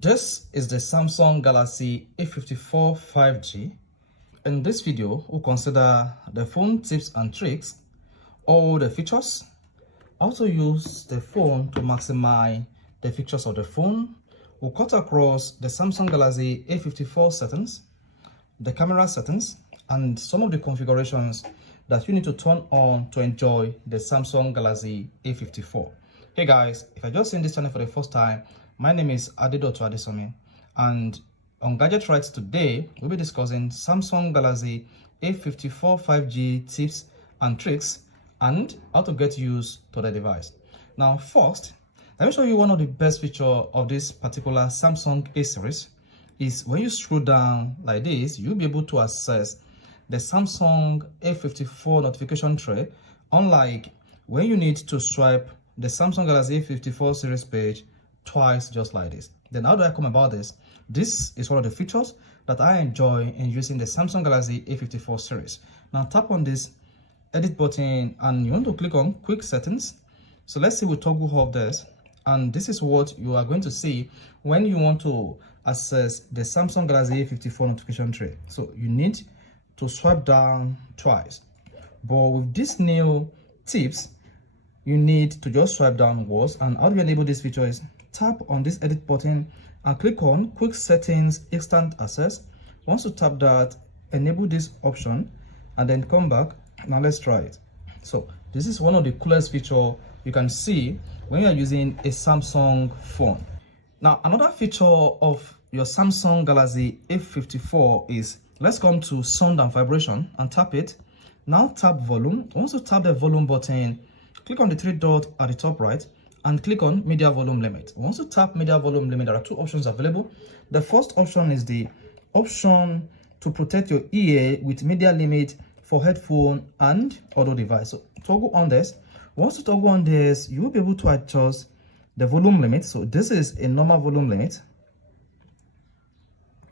This is the Samsung Galaxy A54 5G. In this video, we'll consider the phone tips and tricks, all the features, how to use the phone to maximize the features of the phone. We'll cut across the Samsung Galaxy A54 settings, the camera settings, and some of the configurations that you need to turn on to enjoy the Samsung Galaxy A54. Hey guys, if you're just seeing this channel for the first time, my name is Adedoto Adesomi, and on Gadget Rights today, we'll be discussing Samsung Galaxy A54 5G tips and tricks and how to get used to the device. Now first, let me show you one of the best features of this particular Samsung A series. Is when you scroll down like this, you'll be able to access the Samsung A54 notification tray, unlike when you need to swipe the Samsung Galaxy A54 series page twice just like this. Then how do I come about this? This is one of the features that I enjoy in using the Samsung Galaxy A54 series. Now tap on this edit button and you want to click on quick settings. So let's say we toggle off this, and this is what you are going to see when you want to access the Samsung Galaxy A54 notification tray. So you need to swipe down twice, but with these new tips you need to just swipe down once. And how do you enable this feature is tap on this edit button and click on quick settings instant access. Once you tap that, enable this option and then come back. Now let's try it. So this is one of the coolest feature you can see when you are using a Samsung phone. Now another feature of your Samsung Galaxy A54 is, let's come to sound and vibration and tap it. Now tap volume. Once you tap the volume button, click on the three dots at the top right and click on media volume limit. Once you tap media volume limit, there are two options available. The first option is the option to protect your ear with media limit for headphone and audio device. So toggle on this. Once you toggle on this, you will be able to adjust the volume limit. So this is a normal volume limit,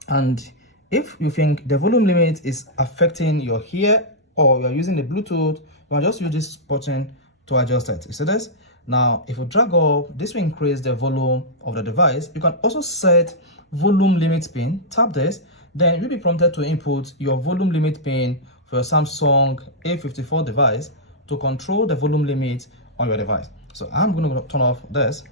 and if you think the volume limit is affecting your ear or you're using the Bluetooth, you can just use this button to adjust it. You see this? Now if you drag up, this will increase the volume of the device. You can also set volume limit pin. Tap this, then you'll be prompted to input your volume limit pin for your Samsung A54 device to control the volume limit on your device. So I'm going to turn off this,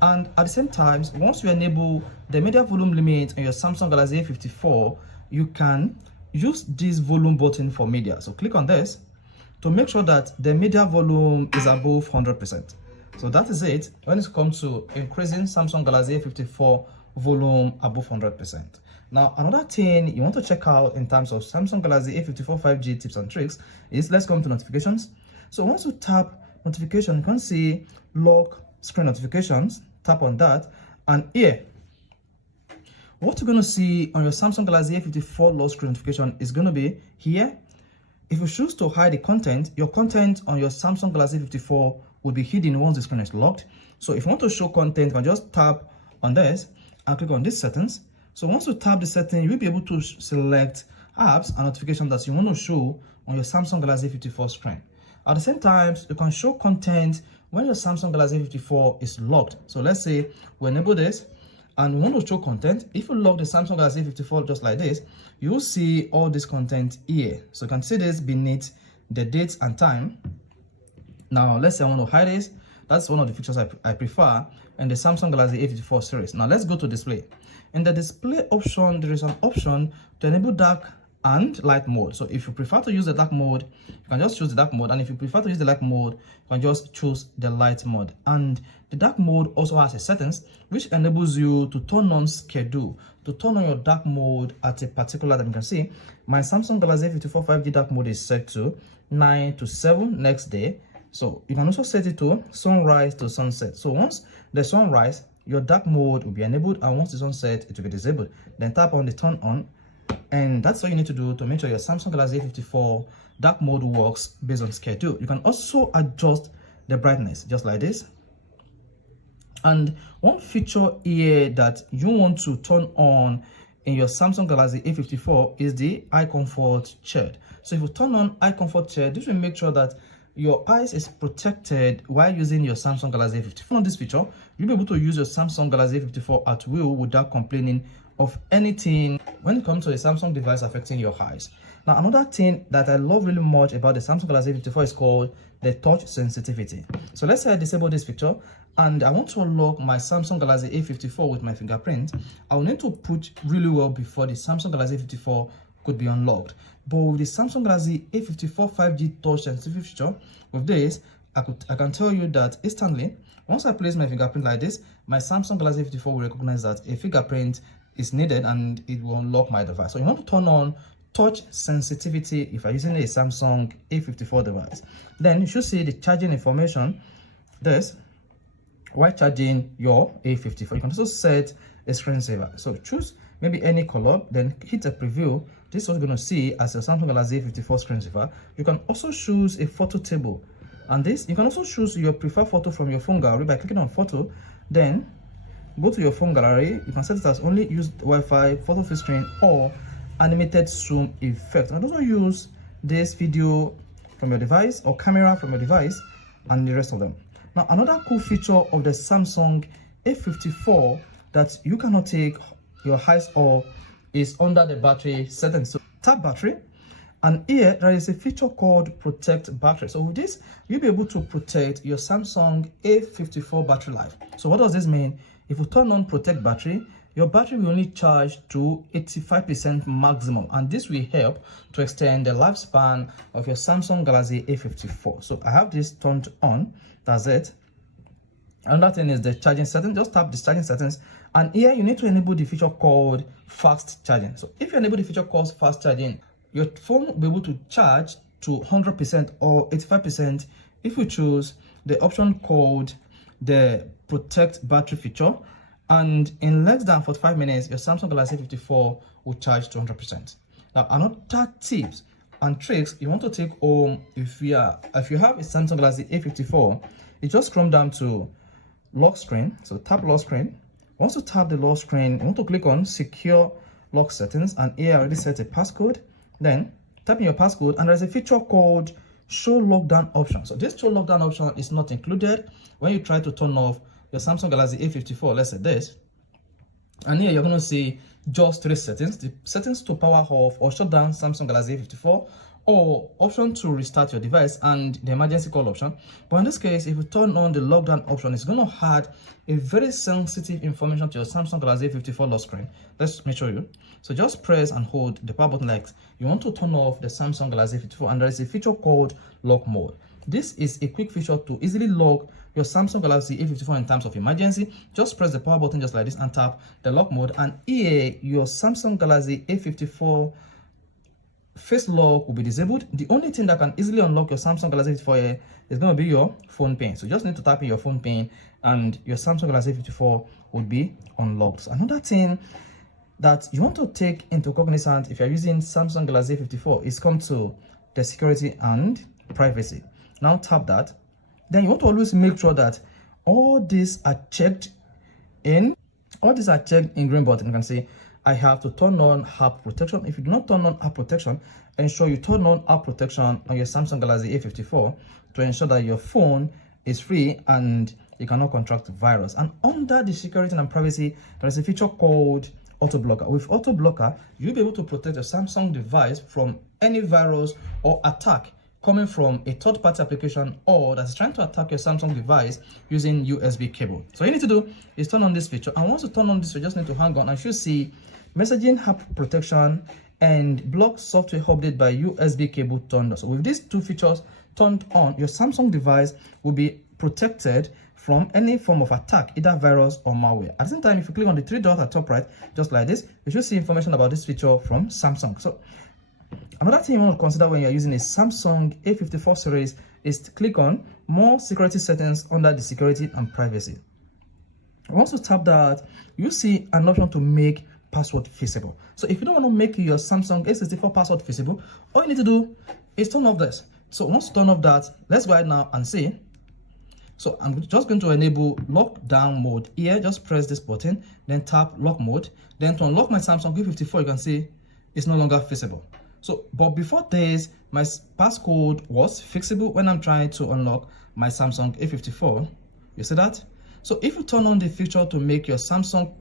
and at the same time, once you enable the media volume limit on your Samsung Galaxy A54, you can use this volume button for media. So click on this to make sure that the media volume is above 100%. So that is it when it comes to increasing Samsung Galaxy A54 volume above 100%. Now another thing you want to check out in terms of Samsung Galaxy A54 5G tips and tricks is, let's come to notifications. So once you tap notification, you can see lock screen notifications. Tap on that, and here what you're going to see on your Samsung Galaxy A54 lock screen notification is going to be here. If you choose to hide the content, your content on your Samsung Galaxy A54 will be hidden once the screen is locked. So if you want to show content, you can just tap on this and click on this settings. So once you tap the setting, you'll be able to select apps and notifications that you want to show on your Samsung Galaxy A54 screen. At the same time, you can show content when your Samsung Galaxy A54 is locked. So let's say we enable this and we want to show content. If you lock the Samsung Galaxy A54 just like this, you'll see all this content here. So you can see this beneath the dates and time. Now let's say I want to hide this. That's one of the features I prefer in the Samsung Galaxy A54 series. Now let's go to display. In the display option, there is an option to enable dark and light mode. So if you prefer to use the dark mode, you can just choose the dark mode, and if you prefer to use the light mode, you can just choose the light mode. And the dark mode also has a settings which enables you to turn on schedule, to turn on your dark mode at a particular time. You can see my Samsung Galaxy A54 5G dark mode is set to 9 to 7 next day. So you can also set it to sunrise to sunset. So once the sunrise, your dark mode will be enabled, and once the sunset, it will be disabled. Then tap on the turn on, and that's all you need to do to make sure your Samsung Galaxy A54 dark mode works based on schedule. You can also adjust the brightness just like this. And one feature here that you want to turn on in your Samsung Galaxy A54 is the eye comfort shade. So if you turn on eye comfort shade, this will make sure that your eyes is protected while using your Samsung Galaxy A54. On this feature, you'll be able to use your Samsung Galaxy A54 at will without complaining of anything when it comes to a Samsung device affecting your eyes. Now, another thing that I love really much about the Samsung Galaxy A54 is called the touch sensitivity. So let's say I disable this feature and I want to unlock my Samsung Galaxy A54 with my fingerprint. I'll need to push really well before the Samsung Galaxy A54 could be unlocked. But with the Samsung Galaxy A54 5G touch sensitivity feature, with this, I can tell you that instantly, once I place my fingerprint like this, my Samsung Galaxy A54 will recognize that a fingerprint is needed and it will unlock my device. So you want to turn on touch sensitivity if you're using a Samsung A54 device. Then you should see the charging information. This while charging your A54. You can also set a screensaver. So choose maybe any color, then hit a preview. This is what you're going to see as your Samsung Galaxy A54 screensaver. You can also choose a photo table. And this, you can also choose your preferred photo from your phone gallery by clicking on photo. Then go to your phone gallery. You can set it as only use Wi-Fi, photo full screen, or animated zoom effect. And also use this video from your device or camera from your device and the rest of them. Now, another cool feature of the Samsung A54 that you cannot take your eyes off is under the battery settings. So tap battery, and here there is a feature called protect battery. So with this, you'll be able to protect your Samsung A54 battery life. So what does this mean? If you turn on protect battery, your battery will only charge to 85% maximum, and this will help to extend the lifespan of your Samsung Galaxy A54. So I have this turned on. That's it. Another thing is the charging settings. Just tap the charging settings, and here you need to enable the feature called fast charging. So if you enable the feature called fast charging, your phone will be able to charge to 100% or 85% if you choose the option called the protect battery feature. And in less than 45 minutes, your Samsung Galaxy A54 will charge to 100%. Now, another tips and tricks you want to take home if you have a Samsung Galaxy A54, you just scroll down to lock screen. So tap lock screen. Once you tap the lock screen, you want to click on secure lock settings, and here I already set a passcode. Then type in your passcode, and there's a feature called show lockdown option. So this show lockdown option is not included when you try to turn off your Samsung Galaxy A54. Let's say this, and here you're going to see just three settings: the settings to power off or shut down Samsung Galaxy A54, or option to restart your device, and the emergency call option. But in this case, if you turn on the lockdown option, it's going to add a very sensitive information to your Samsung Galaxy A54 lock screen. Let me show you. So just press and hold the power button like you want to turn off the Samsung Galaxy A54, and there is a feature called lock mode. This is a quick feature to easily lock your Samsung Galaxy A54 in times of emergency. Just press the power button just like this and tap the lock mode, and here your Samsung Galaxy A54 face lock will be disabled. The only thing that can easily unlock your Samsung Galaxy A54 is going to be your phone pin. So you just need to tap in your phone pin and your Samsung Galaxy A54 would be unlocked. So another thing that you want to take into cognizance if you're using Samsung Galaxy A54 is come to the security and privacy. Now tap that. Then you want to always make sure that all these are checked in green button. You can see I have to turn on app protection. If you do not turn on app protection, ensure you turn on app protection on your Samsung Galaxy A54 to ensure that your phone is free and you cannot contract virus. And under the security and privacy, there is a feature called auto blocker. With auto blocker, you'll be able to protect your Samsung device from any virus or attack coming from a third-party application or that's trying to attack your Samsung device using USB cable. So all you need to do is turn on this feature, and once you turn on this, you just need to hang on and you should see messaging app protection and block software update by USB cable turned on. So with these two features turned on, your Samsung device will be protected from any form of attack, either virus or malware. At the same time, if you click on the three dots at top right, just like this, you should see information about this feature from Samsung. So another thing you want to consider when you're using a Samsung A54 series is to click on more security settings under the security and privacy. Once you tap that, you see an option to make password visible. So if you don't want to make your Samsung A64 password visible, all you need to do is turn off this. So once you turn off that, let's go ahead now and see. So I'm just going to enable lockdown mode here. Just press this button, then tap lock mode. Then to unlock my Samsung A54, you can see it's no longer visible. So, but before this, my passcode was fixable when I'm trying to unlock my Samsung A54. You see that? So if you turn on the feature to make your Samsung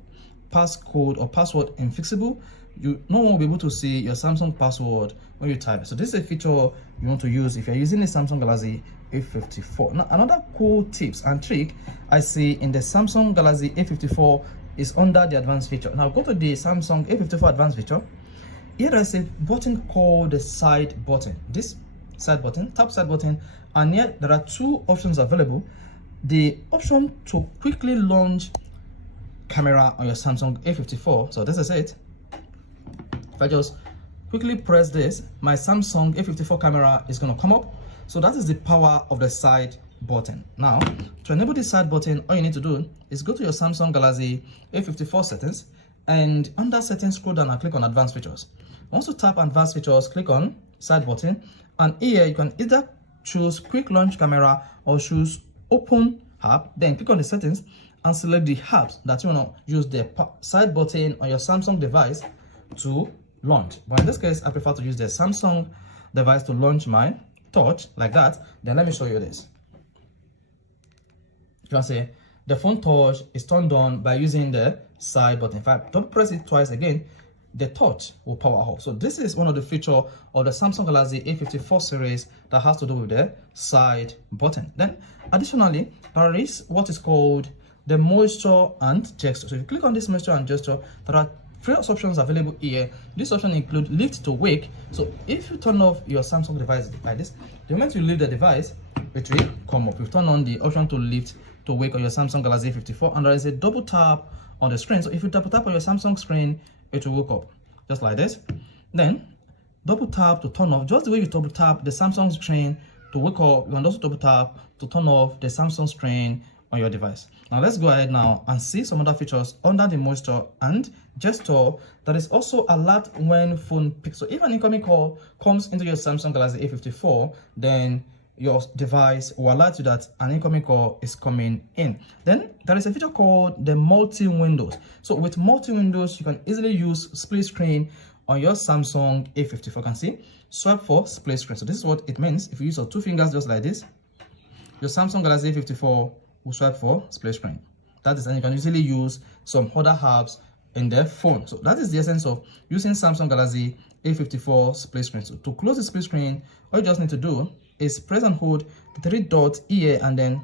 passcode or password infixable, no one will be able to see your Samsung password when you type it. So this is a feature you want to use if you're using the Samsung Galaxy A54. Now, another cool tips and trick I see in the Samsung Galaxy A54 is under the advanced feature. Now go to the Samsung A54 advanced feature. Here there is a button called the side button. This side button, tap side button, and here there are two options available. The option to quickly launch camera on your Samsung A54. So this is it. If I just quickly press this, my Samsung A54 camera is going to come up. So that is the power of the side button. Now, to enable the side button, all you need to do is go to your Samsung Galaxy A54 settings, and under settings, scroll down and click on advanced features. Once you tap advanced features, click on side button, and here you can either choose quick launch camera or choose open app. Then click on the settings and select the apps that you want to use the side button on your Samsung device to launch. But in this case, I prefer to use the Samsung device to launch my touch like that. Then let me show you this. You can see the phone touch is turned on by using the side button. If I double press it twice again, the touch will power off. So this is one of the features of the Samsung Galaxy A54 series that has to do with the side button. Then additionally, there is what is called the moisture and gesture. So if you click on this moisture and gesture, there are various options available here. This option include lift to wake. So if you turn off your Samsung device like this, the moment you leave the device, it will come up. You turn on the option to lift to wake on your Samsung Galaxy A54, and there is a double tap on the screen. So if you double tap on your Samsung screen, it will wake up just like this. Then double tap to turn off. Just the way you double tap the Samsung screen to wake up, you can also double tap to turn off the Samsung screen on your device. Now let's go ahead now and see some other features under the moisture and gesture. That is also alert when phone picks. So if an incoming call comes into your Samsung Galaxy A54, then your device will alert you that an incoming call is coming in. Then there is a feature called the multi-windows. So with multi-windows, you can easily use split screen on your Samsung A54. You can see swipe for split screen. So this is what it means. If you use your two fingers just like this, your Samsung Galaxy A54 will swipe for split screen. That is, and you can easily use some other apps in their phone. So that is the essence of using Samsung Galaxy A54 split screen. So to close the split screen, all you just need to do is press and hold the three dots here and then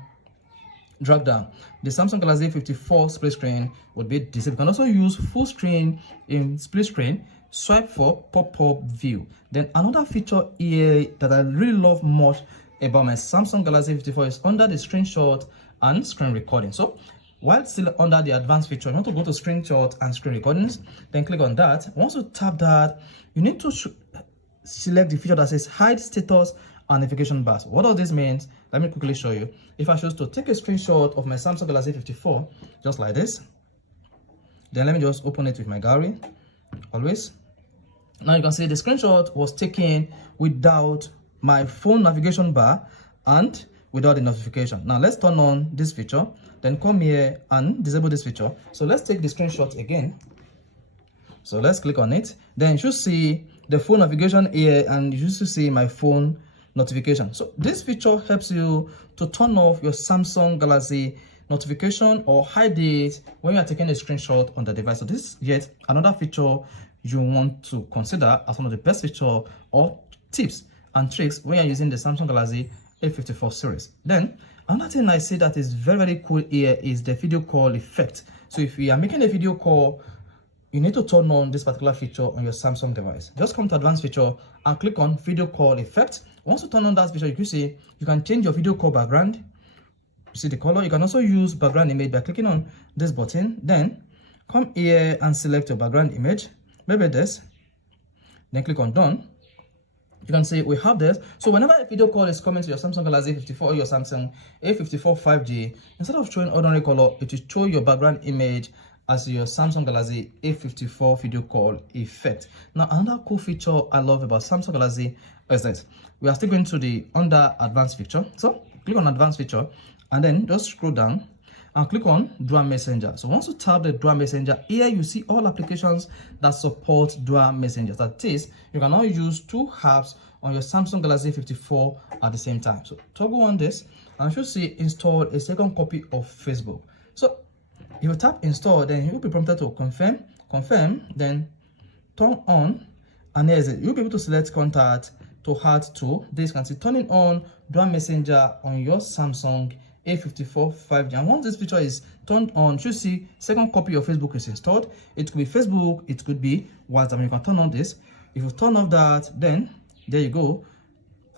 drag down. The Samsung Galaxy A54 split screen would be disabled. You can also use full screen in split screen, swipe for pop-up view. Then another feature here that I really love much about my Samsung Galaxy A54 is under the screenshot and screen recording. So while still under the advanced feature, you want to go to screenshot and screen recordings, then click on that. Once you tap that, you need to select the feature that says hide status and notification bars. What all this means, let me quickly show you. If I choose to take a screenshot of my Samsung Galaxy A54, just like this, then let me just open it with my gallery, always. Now you can see the screenshot was taken without my phone navigation bar and without the notification. Now let's turn on this feature, then come here and disable this feature. So let's take the screenshot again. So let's click on it. Then you should see the phone navigation here, and you should see my phone notification. So this feature helps you to turn off your Samsung Galaxy notification or hide it when you are taking a screenshot on the device. So this is yet another feature you want to consider as one of the best feature or tips and tricks when you're using the Samsung Galaxy A54 series. Then another thing I see that is very, very cool here is the video call effect. So if you are making a video call, you need to turn on this particular feature on your Samsung device. Just come to advanced feature and click on video call effect. Once you turn on that feature, you can see you can change your video call background. You see the color. You can also use background image by clicking on this button. Then come here and select your background image, maybe this. Then click on done. You can see we have this. So whenever a video call is coming to your Samsung Galaxy A54 or your Samsung A54 5G, instead of showing ordinary color, it will show your background image as your Samsung Galaxy A54 video call effect. Now another cool feature I love about Samsung Galaxy is that we are still going to the under advanced feature. So click on advanced feature and then just scroll down and click on Dual Messenger. So once you tap the Dual Messenger, here you see all applications that support Dual Messenger. That is, you can now use two apps on your Samsung Galaxy A54 at the same time. So toggle on this and you should see install a second copy of Facebook. So if you tap install, then you'll be prompted to confirm, then turn on, and here's it. You'll be able to select contact to add to this. You can see turning on dual messenger on your Samsung A54 5G. And once this feature is turned on, you should see second copy of Facebook is installed. It could be Facebook, it could be WhatsApp. You can turn on this. If you turn off that, then there you go,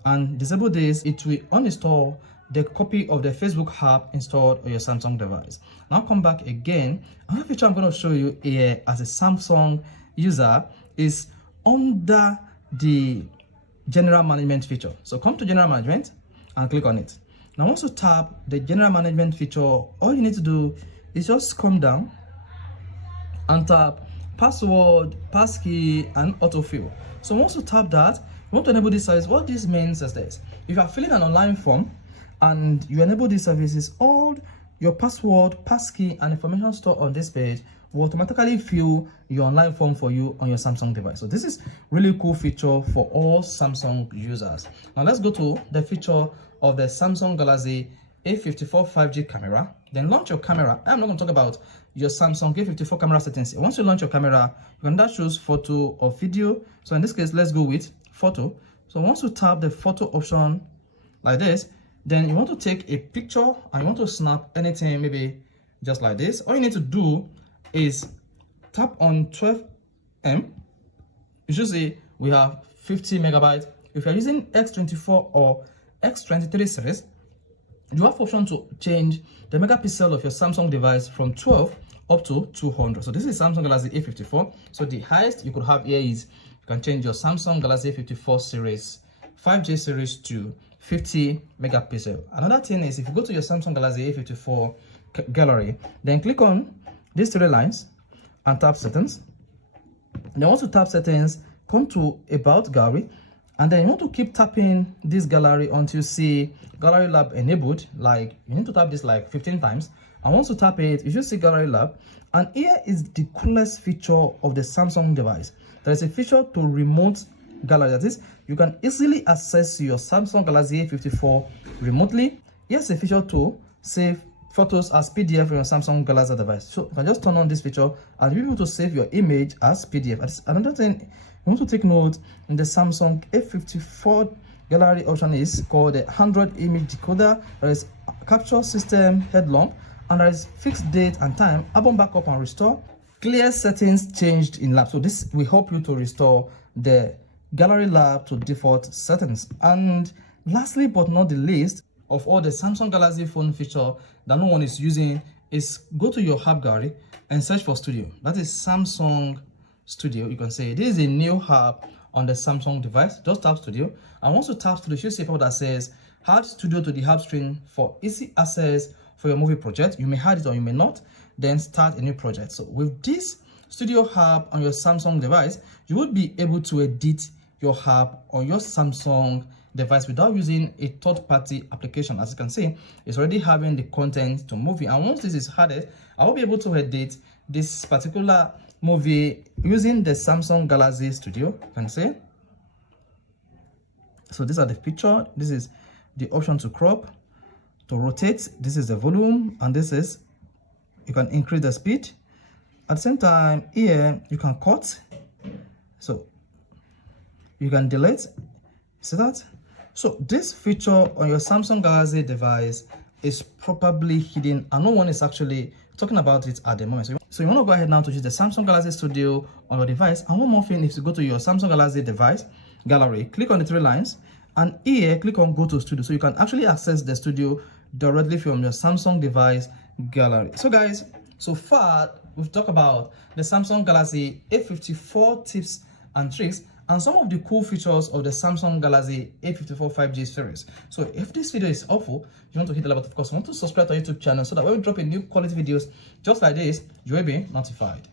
and disable this, it will uninstall the copy of the Facebook app installed on your Samsung device. Now come back again. Another feature I'm going to show you here as a Samsung user is under the general management feature. So come to general management and click on it. Now once you tap the general management feature, all you need to do is just come down and tap password, passkey, and autofill. So once you tap that, you want to enable this service. What this means is this: if you are filling an online form and you enable these services, all your password, passkey, and information stored on this page will automatically fill your online form for you on your Samsung device. So this is really cool feature for all Samsung users. Now let's go to the feature of the Samsung Galaxy A54 5G camera. Then launch your camera. I'm not going to talk about your Samsung A54 camera settings. Once you launch your camera, you can now choose photo or video. So in this case, let's go with photo. So once you tap the photo option like this, then you want to take a picture and you want to snap anything, maybe just like this. All you need to do is tap on 12M. You should see we have 50 megabytes. If you're using X24 or X23 series, you have option to change the megapixel of your Samsung device from 12 up to 200. So this is Samsung Galaxy A54. So the highest you could have here is you can change your Samsung Galaxy A54 series 5G series to 50 megapixel. Another thing is, if you go to your Samsung Galaxy A54 gallery, then click on these three lines and tap settings. Then once you tap settings, come to about gallery, and then you want to keep tapping this gallery until you see gallery lab enabled. Like, you need to tap this like 15 times, and once you tap it, you should see gallery lab. And here is the coolest feature of the Samsung device. There is a feature to remote gallery. That is, you can easily access your Samsung Galaxy A54 remotely. Here's a feature to save photos as PDF on your Samsung Galaxy device. So you can just turn on this feature and be able to save your image as PDF. Another thing you want to take note in the Samsung A54 gallery option is called the Android image decoder. There is capture system headlamp, and there is fixed date and time, album backup and restore, clear settings changed in lab. So this will help you to restore the gallery lab to default settings. And lastly but not the least of all the Samsung Galaxy phone feature that no one is using is go to your app gallery and search for Studio. That is Samsung Studio. You can say this is a new app on the Samsung device. Just tap Studio, and once you tap Studio, you should see a pop that says add Studio to the app screen for easy access for your movie project. You may add it or you may not, then start a new project. So with this Studio app on your Samsung device, you would be able to edit your app on your Samsung device without using a third-party application. As you can see, it's already having the content to movie, and once this is added, I will be able to edit this particular movie using the Samsung Galaxy Studio. You can see. So these are the picture. This is the option to crop, to rotate. This is the volume, and this is, you can increase the speed. At the same time, here you can cut, so you can delete. See that? So this feature on your Samsung Galaxy device is probably hidden, and no one is actually talking about it at the moment. So you want to go ahead now to use the Samsung Galaxy Studio on your device. And one more thing, if you go to your Samsung Galaxy device gallery, click on the three lines, and here click on go to Studio, so you can actually access the Studio directly from your Samsung device gallery. So guys, so far we've talked about the Samsung Galaxy A54 tips and tricks and some of the cool features of the Samsung Galaxy A54 5G series. So if this video is helpful, you want to hit the like button, of course, you want to subscribe to our YouTube channel so that when we drop a new quality videos just like this, you will be notified.